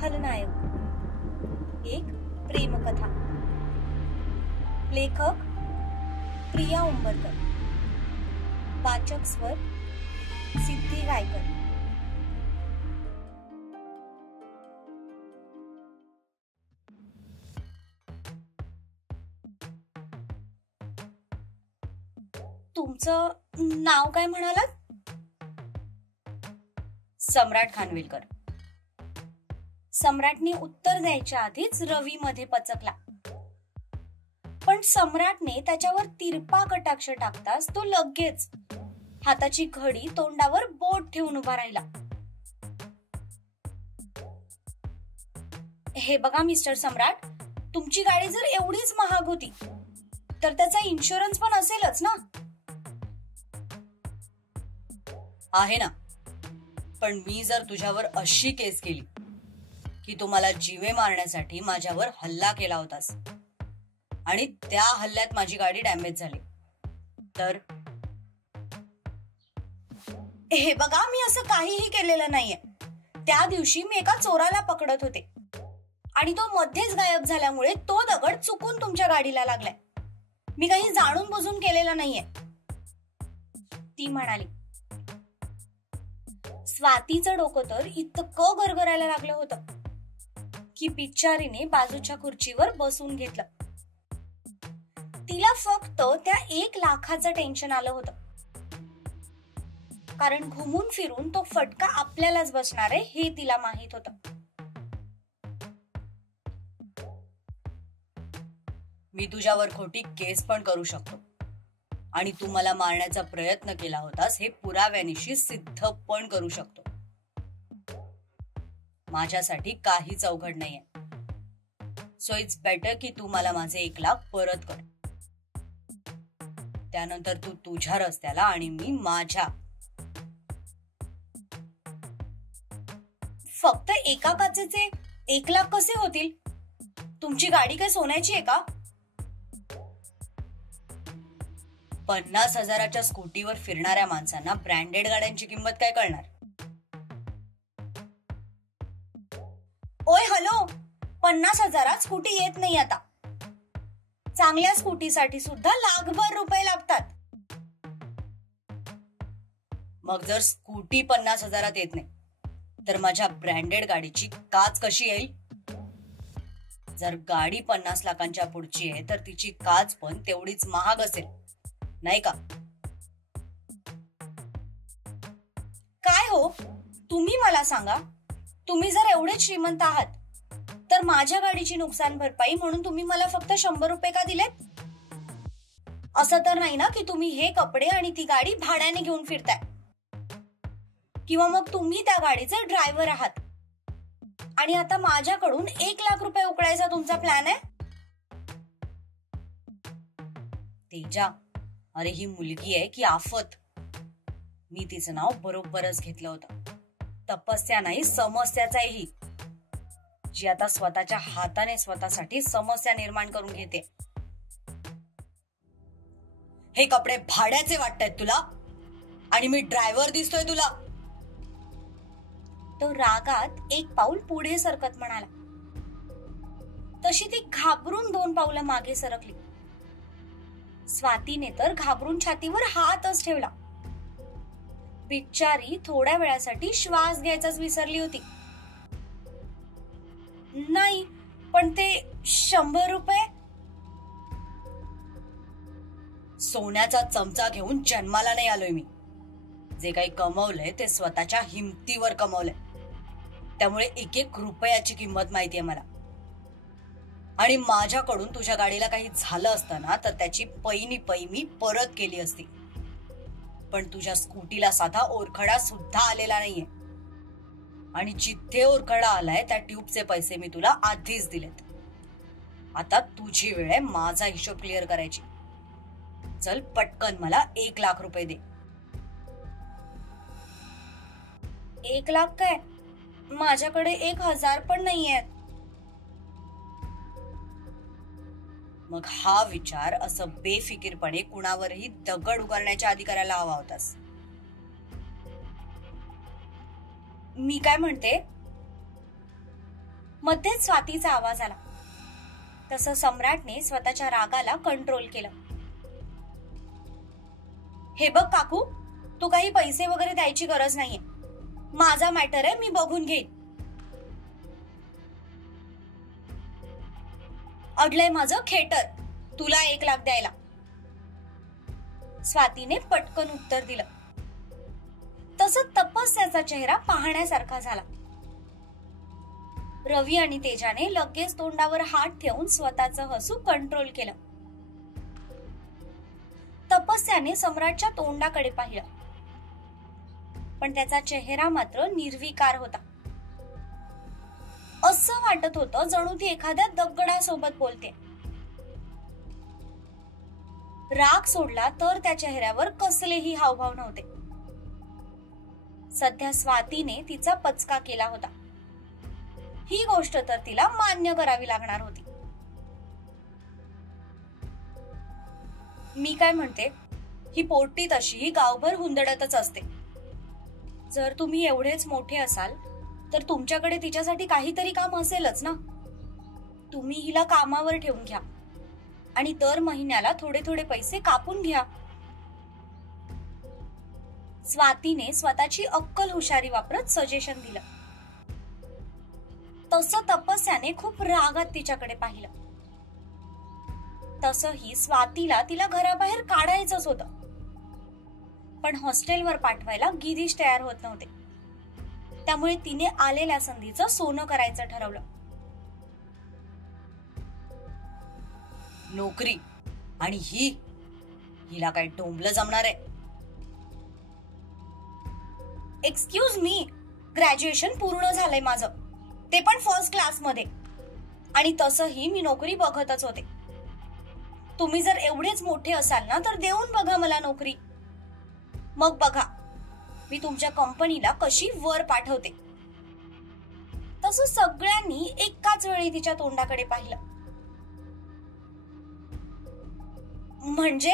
खलनायक, एक प्रेमकथा. लेखक प्रिया उंबरकर. वाचक स्वर सिद्धी गायकर. तुमचं नाव काय म्हणालात? सम्राट खानविलकर. सम्राटने उत्तर द्यायच्या आधीच रवी मध्ये पचकला. पण सम्राटने त्याच्यावर तिरपा कटाक्ष टाकताच तो लगेच हाताची घडी तोंडावर बोट ठेवून उभा राहिला. हे बघा मिस्टर सम्राट, तुमची गाडी जर एवढीच महाग होती तर त्याचा इन्शुरन्स पण असेलच ना? आहे ना, पण मी जर तुझ्यावर अशी केस केली की तू मला जीवे मारण्यासाठी माझ्यावर हल्ला केला होतास आणि त्या हल्ल्यात माझी गाडी डॅमेज झाली तर? हे बघा, मी असं काहीही केलेलं नाहीये. त्या दिवशी मी एका चोराला पकडत होते आणि तो मध्येच गायब झाल्यामुळे तो दगड चुकून तुमच्या गाडीला लागलाय. मी काही जाणून बुजून केलेलं नाहीये, ती म्हणाली. स्वातीचं डोकं तर इतकं गरगरायला लागलं होतं की बिचारीने बाजूच्या खुर्चीवर बसून घेतलं. तिला फक्त त्या 1 लाखाचं टेन्शन आलं होतं, कारण घुमून फिरून तो फटका आपल्यालाच बसणार आहे हे तिला माहित होतं. मी तुझ्यावर खोटी केस पण करू शकतो आणि तू मला मारण्याचा प्रयत्न केला होतास हे पुराव्यानिशी सिद्ध पण करू शकतो. माझ्यासाठी काहीच अवघड नाहीये. सो इट्स बेटर की तू मला माझे 1 लाख परत कर. त्यानंतर तू तुझ्या रस्त्याला आणि मी माझ्या. फक्त एका काचेचे 1 लाख कसे होतील? तुमची गाडी काय सोन्याची आहे का? 50,000च्या स्कूटीवर फिरणाऱ्या माणसांना ब्रँडेड गाड्यांची किंमत काय कळणार? ओय हॅलो, 50,000 स्कूटी येत नाही आता. चांगल्या स्कूटीसाठी सुद्धा लाखभर रुपये लागतात. मग जर स्कूटी 50,000 येत नाही तर माझ्या ब्रँडेड गाडीची काच कशी येईल? जर गाडी 50 लाखांच्या पुढची आहे तर तिची काच पण तेवढीच महाग असेल, नाही का? काय हो, तुम्ही मला सांगा, तुम्ही जर एवढे श्रीमंत आहात तर माझ्या गाडीची नुकसान भरपाई म्हणून तुम्ही मला फक्त 100 रुपये का दिलेत? असं तर नाही ना की तुम्ही हे कपडे आणि ती गाडी भाड्याने घेऊन फिरताय, किंवा मग तुम्ही त्या गाडीचे ड्रायव्हर आहात आणि आता माझ्याकडून 1 लाख रुपये उकळायचा तुमचा प्लॅन आहे? तेजा, अरे ही मुलगी आहे की आफत. मी तिचं नाव बरोबरच घेतलं होतं. तपस्या नाही, समस्याच आहे ही, जी आता स्वतःच्या हाताने स्वतःसाठी समस्या निर्माण करून घेते. हे कपडे भाड्याचे वाटतायत तुला आणि मी ड्रायव्हर दिसतोय तुला? तो रागात 1 पाऊल पुढे सरकत म्हणाला. तशी ती घाबरून 2 पावलं मागे सरकली. स्वातीने तर घाबरून छातीवर हातच ठेवला. बिचारी थोड्या वेळासाठी श्वास घ्यायचाच विसरली होती. नाही, पण ते 100 रुपये? सोन्याचा चमचा घेऊन जन्माला नाही आलोय मी. जे काही कमवलंय ते स्वतःच्या हिमतीवर कमवलंय. त्यामुळे 1-1 रुपयाची किंमत माहितीये मला. आणि माझ्याकडून तुझ्या गाडीला काही झालं असतं ना तर त्याची पै मी परत केली असती. पण तुझ्या स्कूटीला साधा ओरखडा सुद्धा आलेला नाहीये. आणि जिथे ओरखडा आलाय त्या ट्यूबचे पैसे मी तुला आधीच दिलेत. आता तुझी वेळ आहे माझा हिशोब क्लिअर करायची. चल पटकन मला 1 लाख रुपये दे. 1 लाख काय? माझ्याकडे 1,000 पण नाहीये. मग हा विचार असं बेफिकीरपणे कुणावरही दगड उगारण्याच्या अधिकाराला हवा होतास. मी काय म्हणते, मध्येच स्वातीचा आवाज आला. तसं सम्राटने स्वतःच्या रागाला कंट्रोल केलं. हे बघ काकू, तू काही पैसे वगैरे द्यायची गरज नाहीये. माझा मॅटर आहे, मी बघून घेईन. अडलंय माझं खेटर, तुला 1 लाख द्यायला. स्वातीने पटकन उत्तर दिलं. तसं तपस्याचा चेहरा पाहण्यासारखा झाला. रवी आणि तेजाने लगेच तोंडावर हात ठेवून स्वतःचं हसू कंट्रोल केलं. तपस्याने सम्राटच्या तोंडाकडे पाहिलं, पण त्याचा चेहरा मात्र निर्विकार होता. असं वाटत होतं जणू ती एखाद्या दगडासोबत बोलते. राग सोडला तर त्या चेहऱ्यावर कसलेही हावभाव नव्हते. सध्या स्वातीने तिचा पचका केला होता. ही गोष्ट तर तिला मान्य करावी लागणार होती. मी काय म्हणते, ही पोट्टी तशी गावभर हुंदडतच असते. जर तुम्ही एवढेच मोठे असाल तर तुमच्याकडे तिच्यासाठी काहीतरी काम असेलच ना. तुम्ही हिला कामावर ठेवून घ्या आणि दर महिन्याला थोडे थोडे पैसे कापून घ्या. स्वातीने स्वतःची अक्कल हुशारी वापरत सजेशन दिलं. तसं तपस्याने खूप रागात तिच्याकडे पाहिलं. तसंही स्वातीला तिला घराबाहेर काढायचंच होतं, पण हॉस्टेलवर पाठवायला गिरीश तयार होत नव्हते. त्यामुळे तिने आलेल्या संधीचं सोनं करायचं ठरवलं. नोकरी आणि हिला काय डोंबलं जमणार आहे? एक्सक्यूज मी, ग्रॅज्युएशन पूर्ण झालंय माझं, ते पण फर्स्ट क्लास मध्ये. आणि तसंही मी नोकरी बघतच होते. तुम्ही जर एवढेच मोठे असाल ना तर देऊन बघा मला नोकरी. मग बघा मी तुमच्या कंपनीला कशी वर पाठवते. तसं सगळ्यांनी एकाच वेळी तिच्या तोंडाकडे पाहिलं. म्हणजे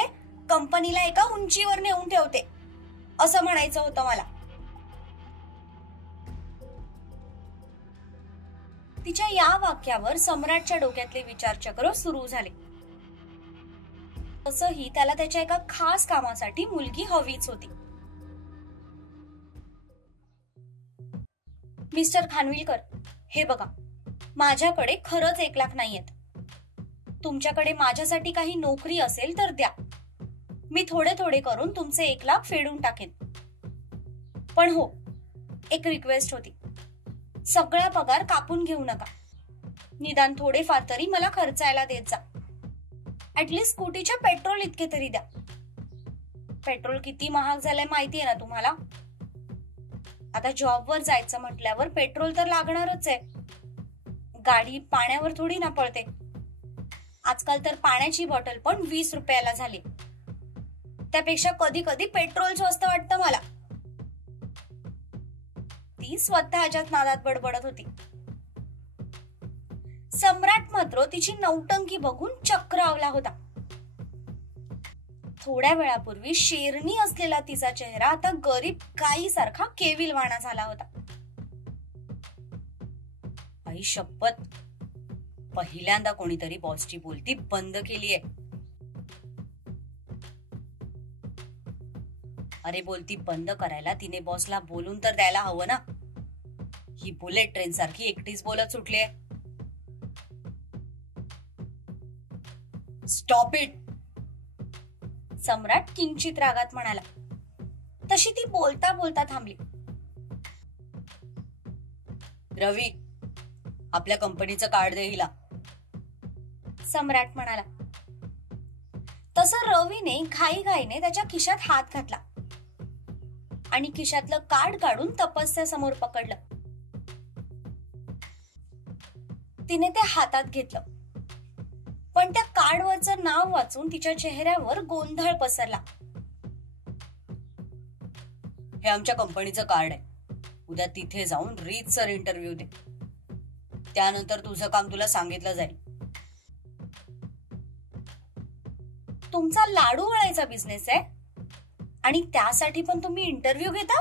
कंपनीला एका उंचीवर नेऊन ठेवते असं म्हणायचं होतं मला. तिच्या या वाक्यावर सम्राटच्या डोक्यातले विचारचक्र सुरू झाले. तसंही त्याला त्याच्या एका खास कामासाठी मुलगी हवीच होती. मिस्टर खानविलकर, हे बघा, माझ्याकडे खरंच 1 लाख नाहीयेत. तुमच्याकडे माझ्यासाठी काही नोकरी असेल तर द्या. मी थोडे थोडे करून तुमचे 1 लाख फेडून टाकेन. पण हो, एक रिक्वेस्ट होती. सगळा पगार कापून घेऊ नका. निदान थोडेफार तरी मला खर्चायला देत जा. ऍटलीस्ट स्कूटीच्या पेट्रोल इतके तरी द्या. पेट्रोल किती महाग झालंय माहितीये ना तुम्हाला. आता जॉबवर जायचं म्हटल्यावर पेट्रोल तर लागणारच आहे. गाडी पाण्यावर थोडी ना पळते. आजकाल तर पाण्याची बॉटल पण 20 रुपयाला झाली. त्यापेक्षा कधी कधी पेट्रोल स्वस्त वाटतं मला. ती स्वतःच्याच नादात बडबडत होती. सम्राट मात्र तिची नौटंकी बघून चक्रावला होता. थोड्या वेळापूर्वी शेरणी असलेला तिचा चेहरा आता गरीब गायीसारखा केविलवाणा झाला होता. आई शपथ, पहिल्यांदा कोणीतरी बॉसची बोलती बंद केलीये. अरे बोलती बंद करायला तिने बॉसला बोलून तर द्यायला हवं ना. ही बुलेट ट्रेन सारखी एकटीच बोलत सुटलीये. स्टॉप इट, सम्राट किंचित रागात म्हणाला. तशी ती बोलता बोलता थांबली. रवी, आपल्या कंपनीचं कार्ड दे हिला, सम्राट म्हणाला. तसं रवीने घाईघाईने त्याच्या खिशात हात घातला आणि खिशातलं कार्ड काढून तपस्या समोर पकडलं. तिने ते हातात घेतलं, पण त्या कार्डवरचं नाव वाचून तिच्या चेहऱ्यावर गोंधळ पसरला. हे आमच्या कंपनीचं कार्ड आहे. उद्या तिथे जाऊन रीतसर इंटरव्ह्यू दे. त्यानंतर तुझं काम तुला सांगितलं जाईल. तुमचा लाडू वळायचा बिझनेस आहे आणि त्यासाठी पण तुम्ही इंटरव्ह्यू घेता?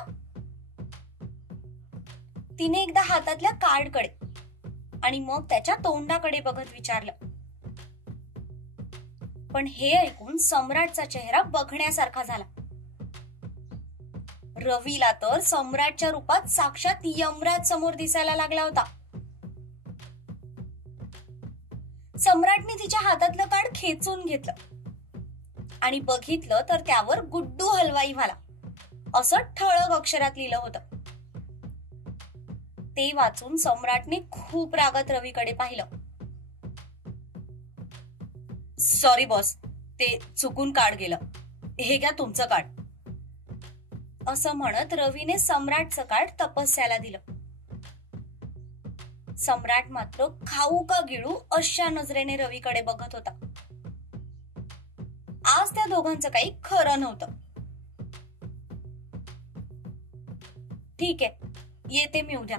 तिने एकदा हातातल्या कार्डकडे आणि मग त्याच्या तोंडाकडे बघत विचारलं. पण हे ऐकून सम्राटचा चेहरा बघण्यासारखा झाला. रवीला तर सम्राटच्या रूपात साक्षात यमराज समोर दिसायला लागला होता. सम्राटने तिच्या हातातलं कार्ड खेचून घेतलं आणि बघितलं तर त्यावर गुड्डू हलवाई वाला असं ठळक अक्षरात लिहिलं होतं. ते वाचून सम्राटने खूप रागात रवीकडे पाहिलं. सॉरी बॉस, ते चुकून कार्ड गेलं, हे घ्या तुमचं कार्ड, असं म्हणत रवीने सम्राटचं कार्ड तपस्याला दिलं. सम्राट मात्र खाऊ का गिळू अशा नजरेने रवीकडे बघत होता. आज त्या दोघांचं काही खरं नव्हतं. ठीक आहे, येते मी उद्या.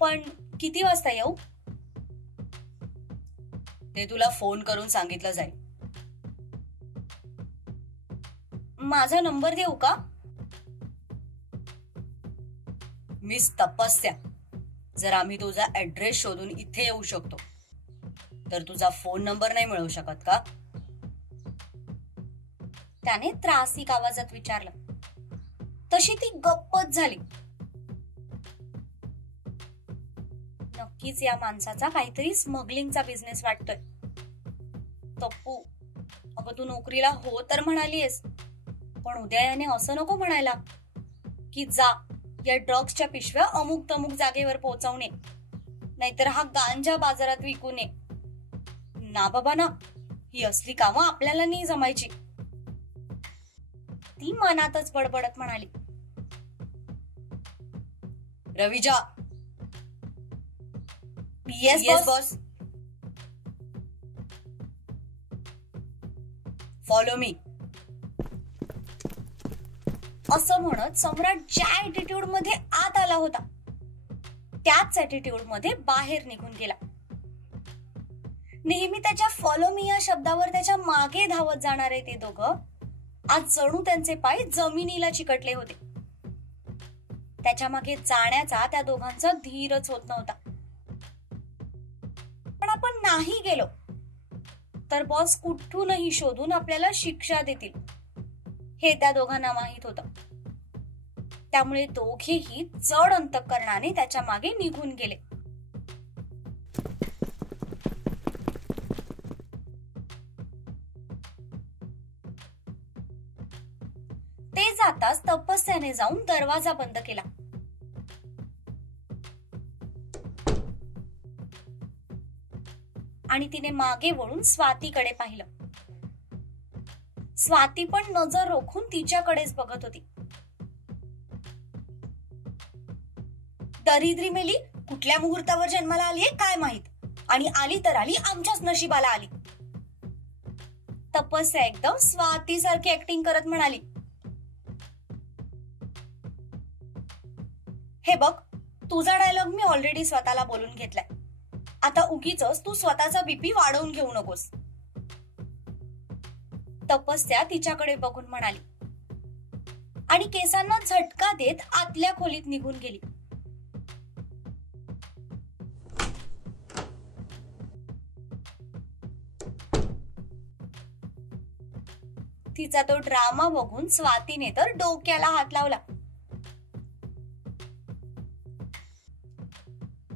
पण किती वाजता येऊ? ते तुला फोन करून सांगितलं जाईल. माझा नंबर देऊ का? मिस तपस्या, जर आम्ही तुझा ऍड्रेस शोधून इथे येऊ शकतो तर तुझा फोन नंबर नाही मिळवू शकत का? त्याने त्रासिक आवाजात विचारलं. तशी ती गप्पच झाली. नक्कीच या माणसाचा काहीतरी स्मगलिंगचा बिझनेस वाटतोय. तप्पू, अगं तू नोकरीला हो तर म्हणालीयस, पण उद्या याने असं नको म्हणायला की जा या ड्रग्सच्या पिशव्या अमुक तमुक जागेवर पोहोचवणे, नाहीतर हा गांजा बाजारात विकू नये. ना बाबा ना, ही असली कामं आपल्याला नाही जमायची. ती मनातच बडबडत म्हणाली. Ravija. Yes boss. Follow me. असं म्हणत सम्राट ज्या ऍटिट्यूड मध्ये आत आला होता त्याच ऍटिट्यूड मध्ये बाहेर निघून गेला. नेहमी त्याच्या फॉलो मी या शब्दावर त्याच्या मागे धावत जाणारे ते दोघं आज जणू त्यांचे पाय जमिनीला चिकटले होते. त्याच्या मागे जाण्याचा त्या दोघांचा धीरच होत नव्हता. पण आपण नाही गेलो तर बॉस कुठूनही शोधून आपल्याला शिक्षा देतील हे त्या दोघांना माहित होतं. त्यामुळे दोघेही जड अंतःकरणाने त्याच्या मागे निघून गेले. ते जाताच तपस्याने जाऊन दरवाजा बंद केला. आणि तिने मागे वळून स्वातीकडे पाहिलं. स्वाती पण नजर रोखून तिच्याकडेच बघत होती. दरिद्री मेली, कुठल्या मुहूर्तावर जन्माला आलीये काय माहित, आणि आली तर आली आमच्याच नशिबाला आली. तपस्या एकदम स्वाती सारखी ऍक्टिंग करत म्हणाली. हे बघ, तुझा डायलॉग मी ऑलरेडी स्वतःला बोलून घेतलाय. आता उगीचच तू स्वतःचा बीपी वाढवून घेऊ नकोस. तपस्या तिच्याकडे बघून म्हणाली आणि केसांना झटका देत आतल्या खोलीत निघून गेली. तिचा तो ड्रामा बघून स्वातीने तर डोक्याला हात लावला.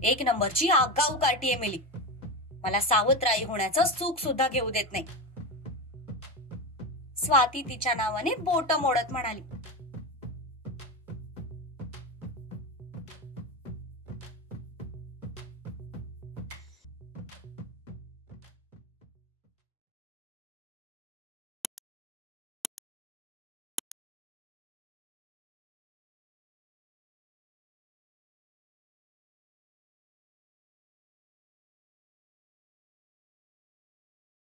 एक नंबरची आगाऊ काठी आहे मेली, मला सावधराई होण्याचं सुख सुद्धा घेऊ देत नाही. स्वाती तिच्या नावाने बोट मोडत म्हणाली.